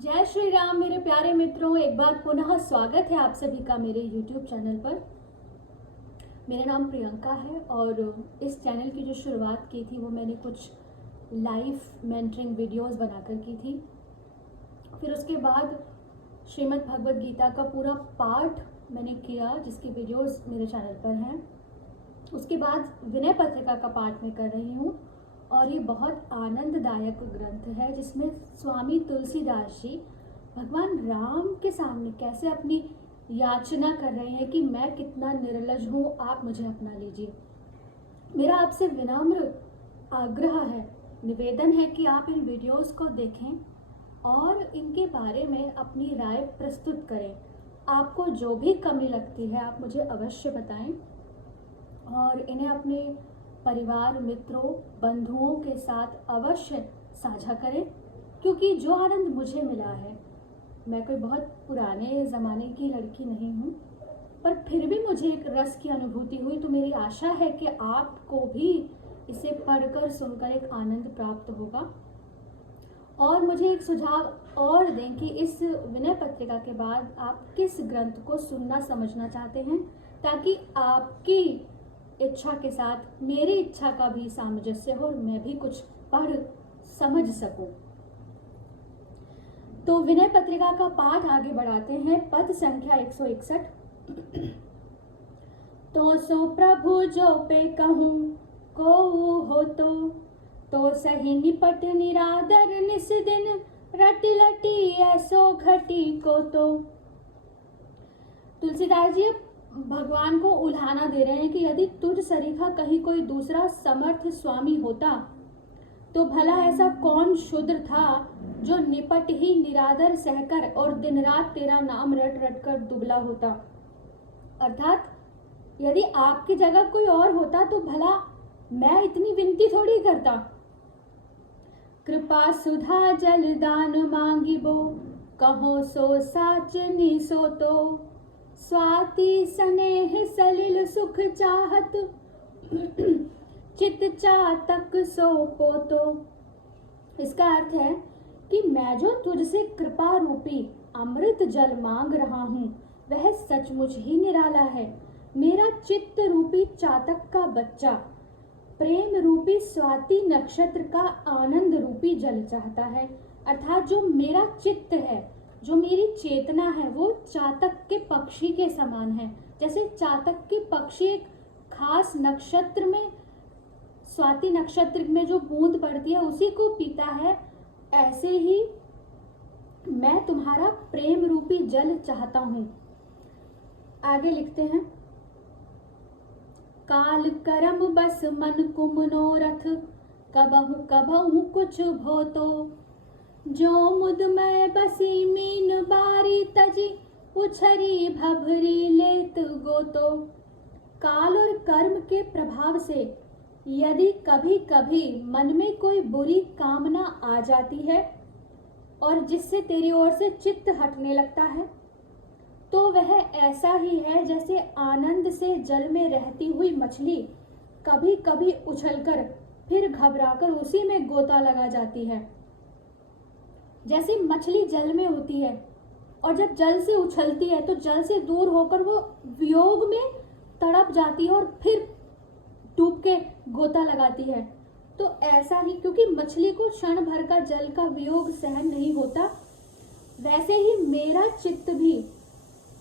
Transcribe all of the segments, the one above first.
जय श्री राम मेरे प्यारे मित्रों, एक बार पुनः स्वागत है आप सभी का मेरे YouTube चैनल पर। मेरा नाम प्रियंका है और इस चैनल की जो शुरुआत की थी वो मैंने कुछ लाइव मेंटरिंग वीडियोस बनाकर की थी। फिर उसके बाद श्रीमद् भगवद गीता का पूरा पाठ मैंने किया जिसके वीडियोस मेरे चैनल पर हैं। उसके बाद विनय पत्रिका का पाठ मैं कर रही हूँ और ये बहुत आनंददायक ग्रंथ है जिसमें स्वामी तुलसीदास जी भगवान राम के सामने कैसे अपनी याचना कर रहे हैं कि मैं कितना निर्लज हूँ, आप मुझे अपना लीजिए। मेरा आपसे विनम्र आग्रह है, निवेदन है कि आप इन वीडियोस को देखें और इनके बारे में अपनी राय प्रस्तुत करें। आपको जो भी कमी लगती है आप मुझे अवश्य बताएं और इन्हें अपने परिवार, मित्रों, बंधुओं के साथ अवश्य साझा करें, क्योंकि जो आनंद मुझे मिला है, मैं कोई बहुत पुराने ज़माने की लड़की नहीं हूँ, पर फिर भी मुझे एक रस की अनुभूति हुई। तो मेरी आशा है कि आपको भी इसे पढ़कर सुनकर एक आनंद प्राप्त होगा। और मुझे एक सुझाव और दें कि इस विनय पत्रिका के बाद आप किस ग्रंथ को सुनना समझना चाहते हैं, ताकि आपकी इच्छा के साथ मेरी इच्छा का भी सामंजस्य हो और मैं भी कुछ पढ़ समझ सकूं। तो विनय पत्रिका का पाठ आगे बढ़ाते हैं। पद संख्या 161। तो सो प्रभु जो पे कहूं को हो तो सही निपट निरादर निस दिन रटी लटी ऐसो घटी को। तो तुलसीदास जी भगवान को उल्हाना दे रहे हैं कि यदि तुझ सरीखा कहीं कोई दूसरा समर्थ स्वामी होता तो भला ऐसा कौन शूद्र था जो निपट ही निरादर सहकर और दिन रात तेरा नाम रट रट कर दुबला होता। अर्थात यदि आपकी जगह कोई और होता तो भला मैं इतनी विनती थोड़ी करता। कृपा सुधा जल दान मांगिबो कहो सो साचनी सो। तो स्वाति स्नेह सलिल सुख चाहत चित चातक सो पोतो। इसका अर्थ है कि मैं जो तुझसे कृपा रूपी अमृत जल मांग रहा हूँ वह सचमुच ही निराला है। मेरा चित्त रूपी चातक का बच्चा प्रेम रूपी स्वाति नक्षत्र का आनंद रूपी जल चाहता है। अर्थात जो मेरा चित्त है, जो मेरी चेतना है, वो चातक के पक्षी के समान है। जैसे चातक के पक्षी एक खास नक्षत्र में, स्वाति नक्षत्र में जो बूंद पड़ती है उसी को पीता है, ऐसे ही मैं तुम्हारा प्रेम रूपी जल चाहता हूं। आगे लिखते हैं। काल करम बस मन कुमनोरथ कबहु कबहु कुछ भोतो। जो मुद में बसी मीन बारी तजी पुछरी भभरी लेत गोतो। काल और कर्म के प्रभाव से यदि कभी कभी मन में कोई बुरी कामना आ जाती है और जिससे तेरी ओर से चित्त हटने लगता है, तो वह ऐसा ही है जैसे आनंद से जल में रहती हुई मछली कभी कभी उछलकर फिर घबराकर उसी में गोता लगा जाती है। जैसे मछली जल में होती है और जब जल से उछलती है तो जल से दूर होकर वो वियोग में तड़प जाती है और फिर डूब के गोता लगाती है। तो ऐसा ही, क्योंकि मछली को क्षण भर का जल का वियोग सहन नहीं होता, वैसे ही मेरा चित्त भी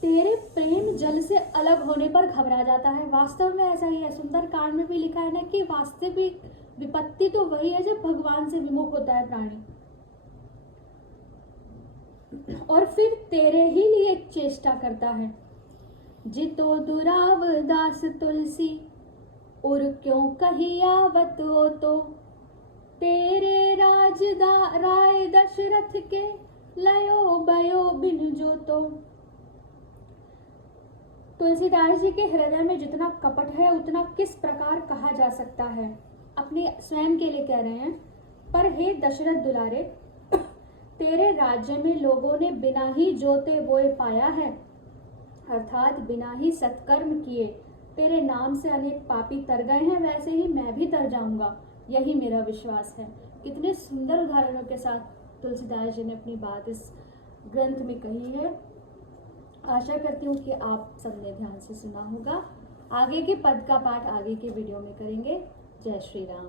तेरे प्रेम जल से अलग होने पर घबरा जाता है। वास्तव में ऐसा ही है। सुंदर कांड में भी लिखा है ना कि वास्तविक विपत्ति तो वही है जब भगवान से विमुख होता है प्राणी और फिर तेरे ही लिए चेष्टा करता है। जितो दुराव दास तुलसी उर क्यों कही आवत हो। तो तेरे राय दशरथ के लयो बयो बिन जो। तो तुलसीदास जी के हृदय में जितना कपट है उतना किस प्रकार कहा जा सकता है, अपने स्वयं के लिए कह रहे हैं। पर हे दशरथ दुलारे, तेरे राज्य में लोगों ने बिना ही जोते बोए पाया है, अर्थात बिना ही सत्कर्म किए तेरे नाम से अनेक पापी तर गए हैं, वैसे ही मैं भी तर जाऊंगा, यही मेरा विश्वास है। कितने सुंदर उदाहरणों के साथ तुलसीदास जी ने अपनी बात इस ग्रंथ में कही है। आशा करती हूँ कि आप सबने ध्यान से सुना होगा। आगे के पद का पाठ आगे के वीडियो में करेंगे। जय श्री राम।